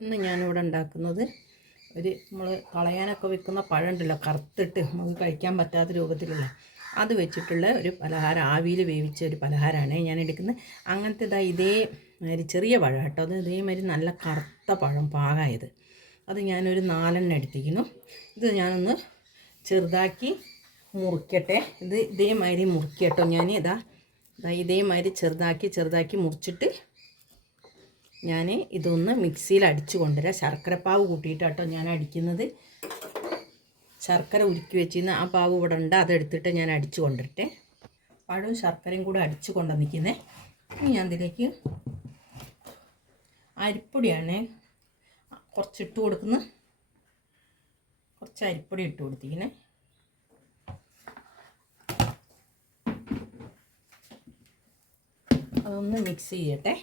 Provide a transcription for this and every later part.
ഇന്ന് ഞാനിവിടെ ഉണ്ടാക്കുന്നത് ഒരു നമ്മൾ കളയാനൊക്കെ വെക്കുന്ന പഴം ഉണ്ടല്ലോ കറുത്തിട്ട് നമുക്ക് കഴിക്കാൻ പറ്റാത്ത രൂപത്തിലുള്ള. അത് വെച്ചിട്ടുള്ള ഒരു പലഹാരം ആവിയിൽ വേവിച്ച ഒരു പലഹാരമാണ് ഞാൻ എടുക്കുന്നത്. അങ്ങനത്തെ ഇതാ ഇതേ മാതിരി ചെറിയ പഴം കേട്ടോ. അത് ഇതേമാതിരി നല്ല കറുത്ത പഴം പാകമായത് അത് ഞാനൊരു നാലെണ്ണം എടുത്തിരിക്കുന്നു. ഇത് ഞാനൊന്ന് ചെറുതാക്കി മുറിക്കട്ടെ. ഇത് ഇതേമാതിരി മുറിക്കട്ടോ. ഞാൻ ഇതാ ഇതാ ഇതേമാതിരി ചെറുതാക്കി ചെറുതാക്കി മുറിച്ചിട്ട് ഞാൻ ഇതൊന്ന് മിക്സിയിൽ അടിച്ചു കൊണ്ടുവരാം. ശർക്കരപ്പാവ് കൂട്ടിയിട്ടാട്ടോ ഞാൻ അടിക്കുന്നത്. ശർക്കര ഉരുക്കി വെച്ചിരുന്ന ആ പാവ് ഇവിടെ ഉണ്ട്. അതെടുത്തിട്ട് ഞാൻ അടിച്ചു കൊണ്ടിട്ടെ പഴവും ശർക്കരയും കൂടെ അടിച്ചു കൊണ്ടുവന്നിരിക്കുന്നത് ഇനി ഞാൻ ഇതിലേക്ക് അരിപ്പൊടിയാണ് കുറച്ചിട്ട് കൊടുക്കുന്ന കുറച്ച് അരിപ്പൊടി ഇട്ട് കൊടുത്തിരിക്കുന്നത് അതൊന്ന് മിക്സ് ചെയ്യട്ടെ.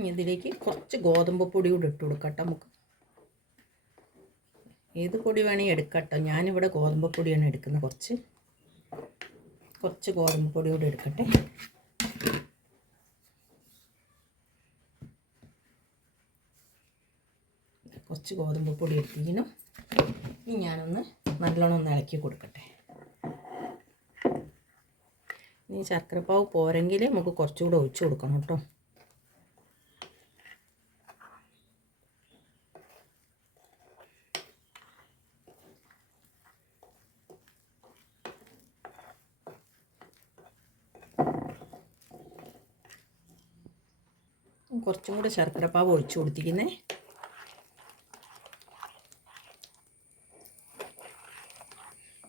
ഇനി ഇതിലേക്ക് കുറച്ച് ഗോതമ്പ് പൊടി കൂടി ഇട്ട് കൊടുക്കട്ടെ നമുക്ക്. ഏത് പൊടി വേണമെങ്കിൽ എടുക്കട്ടോ. ഞാനിവിടെ ഗോതമ്പ് പൊടിയാണ് എടുക്കുന്നത് കുറച്ച്. കുറച്ച് ഗോതമ്പ് പൊടി കൂടി എടുക്കട്ടെ. കുറച്ച് ഗോതമ്പ് പൊടി എടുത്തിരിക്കണം ഇനി ഞാനൊന്ന് നല്ലോണം ഒന്ന് ഇളക്കി കൊടുക്കട്ടെ. ഇനി ശർക്കരപ്പാവ് പോരെങ്കിൽ നമുക്ക് കുറച്ചുകൂടെ ഒഴിച്ചു കൊടുക്കണം കേട്ടോ. കുറച്ചും കൂടെ ശർക്കരപ്പാവ് ഒഴിച്ചു കൊടുത്തിരിക്കുന്നേ.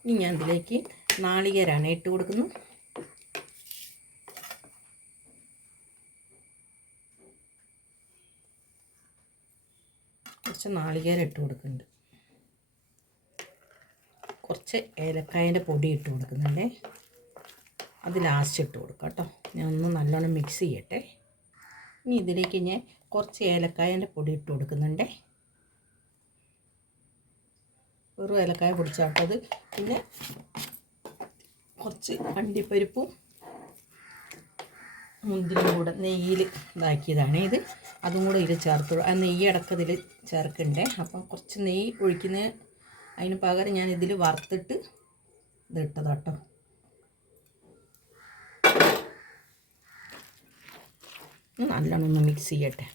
ഇനി ഞാൻ ഇതിലേക്ക് നാളികേരാണ് ഇട്ട് കൊടുക്കുന്നു. കുറച്ച് നാളികേര ഇട്ട് കൊടുക്കുന്നുണ്ട്. കുറച്ച് ഏലക്കായന്റെ പൊടി ഇട്ട് കൊടുക്കുന്നുണ്ടേ. അത് ലാസ്റ്റ് ഇട്ട് കൊടുക്കാം കേട്ടോ. ഞാൻ ഒന്ന് നല്ലോണം മിക്സ് ചെയ്യട്ടെ. ഇനി ഇതിലേക്ക് ഞാൻ കുറച്ച് ഏലക്കായന്റെ പൊടി ഇട്ട് കൊടുക്കുന്നുണ്ട്. വെറും ഏലക്കായ പൊടിച്ചാട്ടത് പിന്നെ കുറച്ച് അണ്ടിപ്പരിപ്പും മുന്തിരിയും കൂടെ നെയ്യിൽ ഇതാക്കിയതാണ് ഇത്. അതും കൂടെ ഇതിൽ ചേർത്തോളൂ ആ നെയ്യ് അടക്കം ഇതിൽ ചേർക്കണ്ടേ. അപ്പം കുറച്ച് നെയ്യ് ഒഴിക്കുന്ന അതിന് പകരം ഞാൻ ഇതിൽ വറുത്തിട്ട് ഇതിട്ടതാട്ടോ നല്ലോണം ഒന്ന് മിക്സ് ചെയ്യട്ടെ.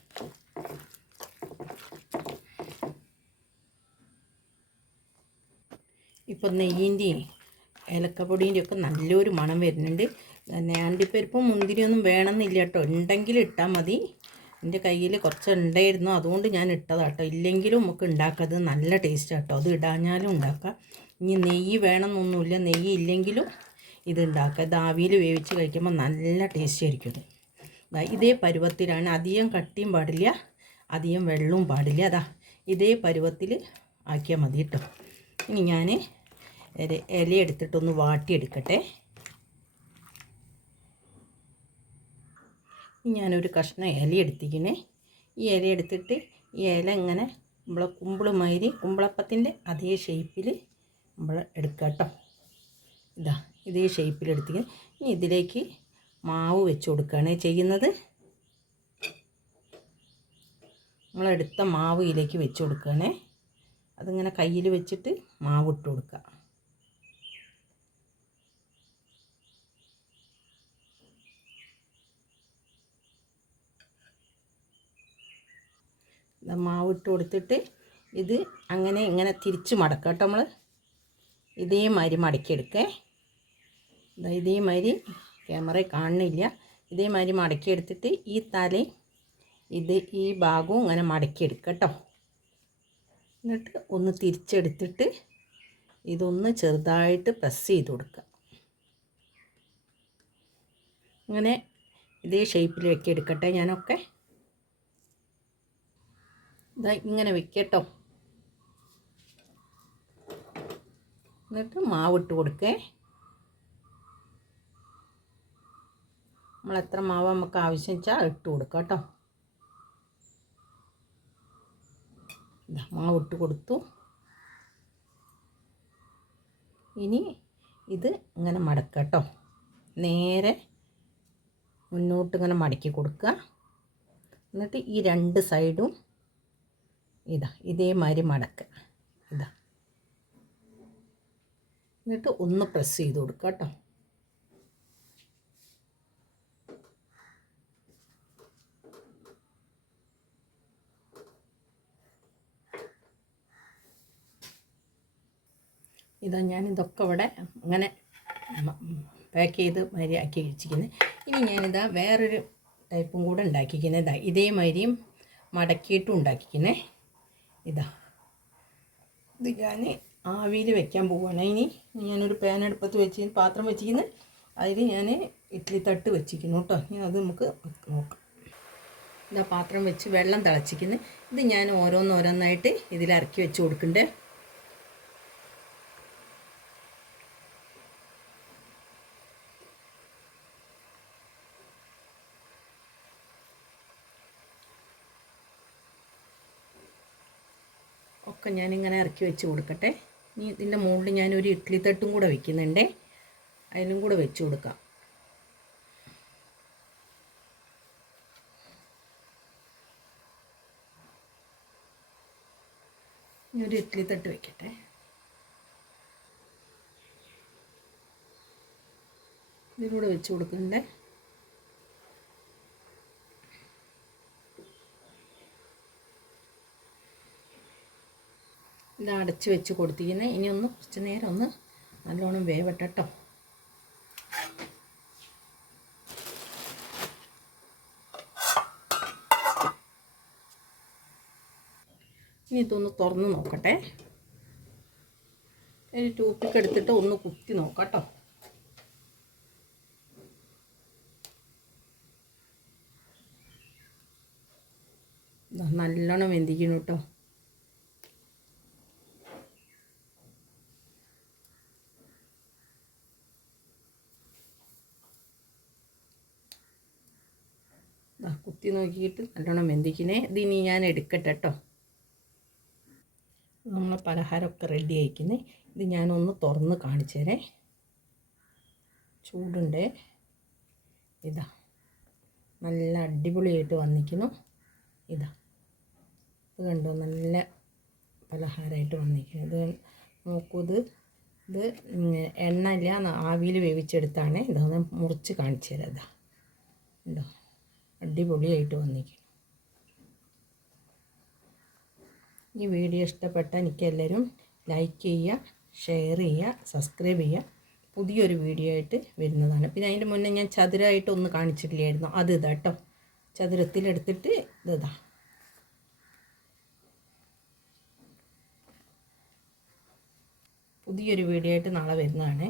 ഇപ്പോൾ നെയ്യിന്റെയും ഏലക്കപ്പൊടീന്റെ ഒക്കെ നല്ലൊരു മണം വരുന്നുണ്ട്. ഞാണ്ടിപ്പരിപ്പം മുന്തിരിയൊന്നും വേണമെന്നില്ല കേട്ടോ. ഉണ്ടെങ്കിൽ ഇട്ടാൽ മതി. എന്റെ കയ്യിൽ കുറച്ച് ഉണ്ടായിരുന്നു. അതുകൊണ്ട് ഞാൻ ഇട്ടതാട്ടോ ഇല്ലെങ്കിലും നമുക്ക് ഉണ്ടാക്കാം. അത് നല്ല ടേസ്റ്റ് കേട്ടോ. അത് ഇടാഞ്ഞാലും ഉണ്ടാക്കാം. ഇനി നെയ്യ് വേണമെന്നൊന്നുമില്ല. നെയ്യ് ഇല്ലെങ്കിലും ഇത് ഉണ്ടാക്കുക ഇത് ആവിയിൽ വേവിച്ച് കഴിക്കുമ്പോൾ നല്ല ടേസ്റ്റ് ആയിരിക്കും ഇത് പരുവത്തിലാണ് അധികം കട്ടിയും പാടില്ല അധികം വെള്ളവും പാടില്ല. അതാ ഇതേ പരുവത്തിൽ ആക്കിയാൽ മതി കേട്ടോ ഇനി ഞാൻ ഇല എടുത്തിട്ടൊന്ന് വാട്ടിയെടുക്കട്ടെ. ഞാനൊരു കഷ്ണം ഇല എടുത്തിക്കണേ ഈ ഇല എടുത്തിട്ട് ഈ ഇല ഇങ്ങനെ നമ്മളെ കുമ്പിളുമാതിരി കുമ്പിളപ്പത്തിന്റെ അതേ ഷേപ്പിൽ നമ്മൾ എടുക്കാം കേട്ടോ ഇതാ ഇതേ ഷേപ്പിൽ എടുത്തിങ്ങനെ ഇനി ഇതിലേക്ക് മാവ് വെച്ച് കൊടുക്കുകയാണ് ചെയ്യുന്നത്. നമ്മളെടുത്ത മാവ് ഇതിലേക്ക് വെച്ച് കൊടുക്കുകയാണേ. അതിങ്ങനെ കയ്യിൽ വെച്ചിട്ട് മാവ് ഇട്ട് കൊടുക്കുക. മാവ് ഇട്ട് കൊടുത്തിട്ട് ഇത് അങ്ങനെ ഇങ്ങനെ തിരിച്ച് മടക്കുക കേട്ടോ നമ്മൾ ഇതേമാതിരി മടക്കിയെടുക്കേ ഇതാ ഇതേമാതിരി ക്യാമറ കാണുന്നില്ല. ഇതേമാതിരി മടക്കിയെടുത്തിട്ട് ഈ തലയും ഇത് ഈ ഭാഗവും ഇങ്ങനെ മടക്കിയെടുക്കുക കേട്ടോ. എന്നിട്ട് ഒന്ന് തിരിച്ചെടുത്തിട്ട് ഇതൊന്ന് ചെറുതായിട്ട് പ്രസ് ചെയ്ത് കൊടുക്കുക. ഇങ്ങനെ ഇതേ ഷേപ്പിൽ വെക്കി എടുക്കട്ടെ ഞാനൊക്കെ. ഇതാ ഇങ്ങനെ വെക്കട്ടോ എന്നിട്ട് മാവിട്ട് കൊടുക്കേ. നമ്മൾ എത്ര മാവ് നമുക്ക് ആവശ്യം വെച്ചാൽ ഇട്ട് കൊടുക്കാം കേട്ടോ. മാവ് ഇട്ട് കൊടുത്തു. ഇനി ഇത് ഇങ്ങനെ മടക്കുക കേട്ടോ. നേരെ മുന്നോട്ട് ഇങ്ങനെ മടക്കി കൊടുക്കുക. എന്നിട്ട് ഈ രണ്ട് സൈഡും ഇതാ ഇതേമാതിരി മടക്കുക. ഇതാ. എന്നിട്ട് ഒന്ന് പ്രസ് ചെയ്ത് കൊടുക്കുക കേട്ടോ. ഇതാ ഞാൻ ഇതൊക്കെ ഇവിടെ അങ്ങനെ പാക്ക് ചെയ്ത് മരിയാക്കി വെച്ചിരിക്കുന്നത് ഇനി ഞാനിതാ വേറൊരു ടൈപ്പും കൂടെ ഉണ്ടാക്കിക്കുന്നത് ഇതാ ഇതേമാതിരിയും മടക്കിയിട്ടും ഉണ്ടാക്കിക്കുന്നേ ഇതാ. ഇത് ഞാൻ ആവിയിൽ വെക്കാൻ പോവുകയാണ് ഇനി ഞാനൊരു പാൻ അടുപ്പത്ത് വെച്ച് പാത്രം വെച്ചിരിക്കുന്നത് അതിൽ ഞാൻ ഇഡ്ഡലി തട്ട് വെച്ചിരിക്കുന്നു കേട്ടോ. ഇനി അത് നമുക്ക് നോക്കാം. ഇതാ പാത്രം വെച്ച് വെള്ളം തിളച്ചിരിക്കുന്നത് ഇത് ഞാൻ ഓരോന്നോരോന്നായിട്ട് ഇതിൽ ഇറക്കി വെച്ച് കൊടുക്കണ്ടേ? ഒക്കെ ഞാനിങ്ങനെ ഇറക്കി വെച്ച് കൊടുക്കട്ടെ. ഇനി ഇതിന്റെ മുകളിൽ ഞാനൊരു ഇഡ്ഡലി തട്ടും കൂടെ വയ്ക്കുന്നുണ്ട് അതിലും കൂടെ വെച്ച് കൊടുക്കാം. ഇനി ഒരു ഇഡ്ഡലി തട്ട് വയ്ക്കട്ടെ ഇതിലൂടെ വെച്ച് കൊടുക്കണ്ടേ ഇത് അടച്ച് വെച്ച് കൊടുത്തിരിക്കുന്നത് ഇനി ഒന്ന് കുറച്ച് നേരം ഒന്ന് നല്ലോണം വേവട്ടെ കേട്ടോ ഇനി ഇതൊന്ന് തുറന്ന് നോക്കട്ടെ. ഒരു ടൂപ്പിക്ക് എടുത്തിട്ട് ഒന്ന് കുത്തി നോക്കാം നല്ലോണം വെന്തിക്കണം കേട്ടോ കുത്തി നോക്കിയിട്ട് നല്ലോണം വെന്തിക്കണേ ഇതിനി ഞാൻ എടുക്കട്ടെ കേട്ടോ നമ്മളെ പലഹാരമൊക്കെ റെഡി ആയിക്കുന്നേ ഇത് ഞാനൊന്ന് തുറന്ന് കാണിച്ചു തരേ ചൂടുണ്ട്. ഇതാ. നല്ല അടിപൊളിയായിട്ട് വന്നിക്കുന്നു ഇതാ. ഇത് കണ്ടോ? നല്ല പലഹാരമായിട്ട് വന്നിരിക്കുന്നു ഇത് നോക്കൂ ഇത് ഇത് എണ്ണ ഇല്ല ആവിയിൽ വേവിച്ചെടുത്താണ്. ഇതൊന്ന് മുറിച്ച് കാണിച്ചു തരാം ഇതാ. ഉണ്ടോ അടിപൊളിയായിട്ട് വന്നിരിക്കുന്നു. ഈ വീഡിയോ ഇഷ്ടപ്പെട്ട എനിക്കെല്ലാവരും ലൈക്ക് ചെയ്യുക ഷെയർ ചെയ്യുക സബ്സ്ക്രൈബ് ചെയ്യുക. പുതിയൊരു വീഡിയോ ആയിട്ട് വരുന്നതാണ്. പിന്നെ അതിന്റെ മുന്നേ ഞാൻ ചതുരമായിട്ട് ഒന്ന് കാണിച്ചിട്ടില്ലായിരുന്നു. അത് ഇതാ കേട്ടോ. ചതുരത്തിലെടുത്തിട്ട് ഇത്. പുതിയൊരു വീഡിയോ ആയിട്ട് നാളെ വരുന്നതാണേ.